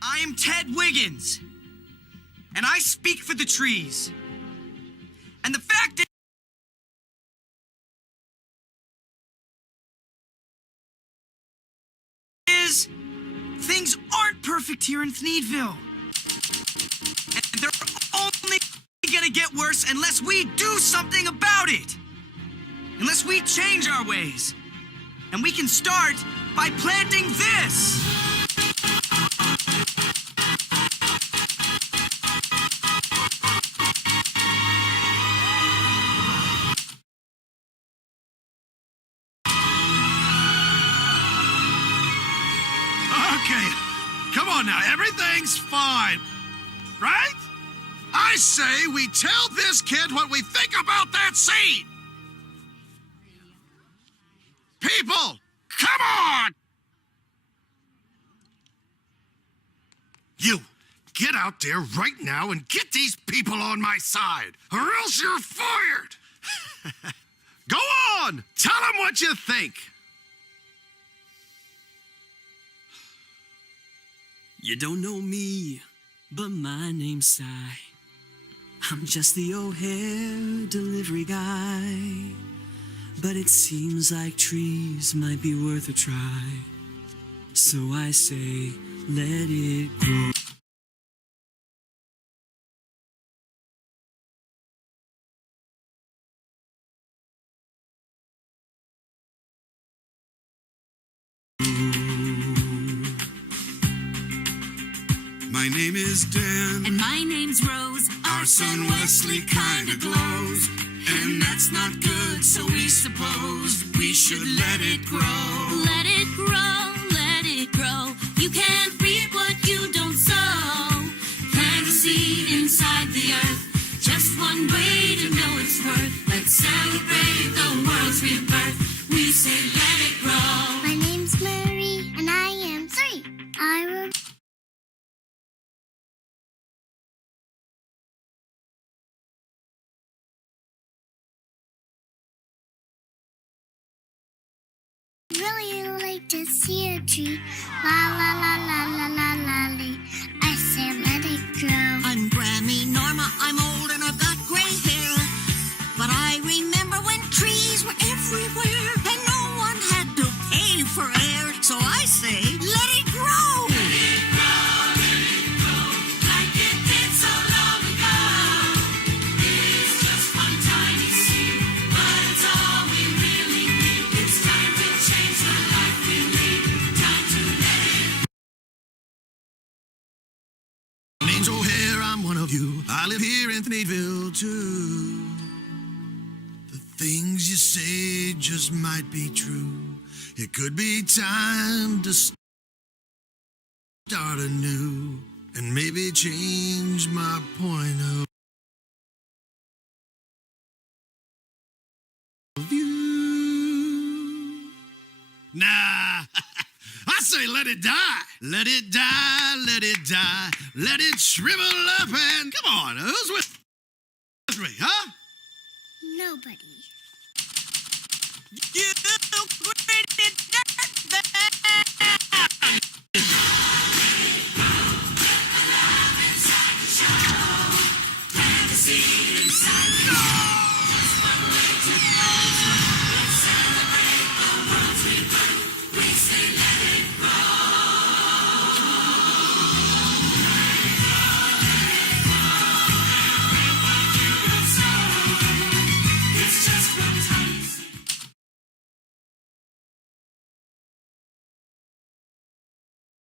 I am Ted Wiggins, and I speak for the trees. And the fact is, things aren't perfect here in Thneedville. And they're only gonna get worse unless we do something about it. Unless we change our ways. And we can start by planting this. Okay, come on now, everything's fine, right? I say we tell this kid what we think about that seed. People, come on! You, get out there right now and get these people on my side, or else you're fired. Go on, tell them what you think. You don't know me, but my name's Cy. I'm just the O'Hare delivery guy. But it seems like trees might be worth a try. So I say, let it grow. My name is Dan. And my name's Rose. Our son Wesley kinda glows. And that's not good, so we suppose we should let it grow. Let it grow, let it grow. You can't reap what you don't sow. Plant a seed inside the earth. Just one way to know its worth. Let's celebrate the world's rebirth. We say let it grow. My name's Mary, and I am 3. I really like to see a tree. La la la la la la la lee. I say let it grow. I'm Grammy Norma, I'm old and I've got gray hair. But I remember when trees were everywhere and no one had to pay for air. So I say, let it grow. Let it grow, like it did so long ago. It's just one tiny seed, but it's all we really need. It's time to change the life we lead. Time to let it. My name's O'Hare, I'm one of you. I live here in Thneedville, too. The things you say just might be true. It could be time to start anew and maybe change my point of view. Nah, I say let it die. Let it die, let it die. Let it shrivel up and come on, who's with me, huh? Nobody. You created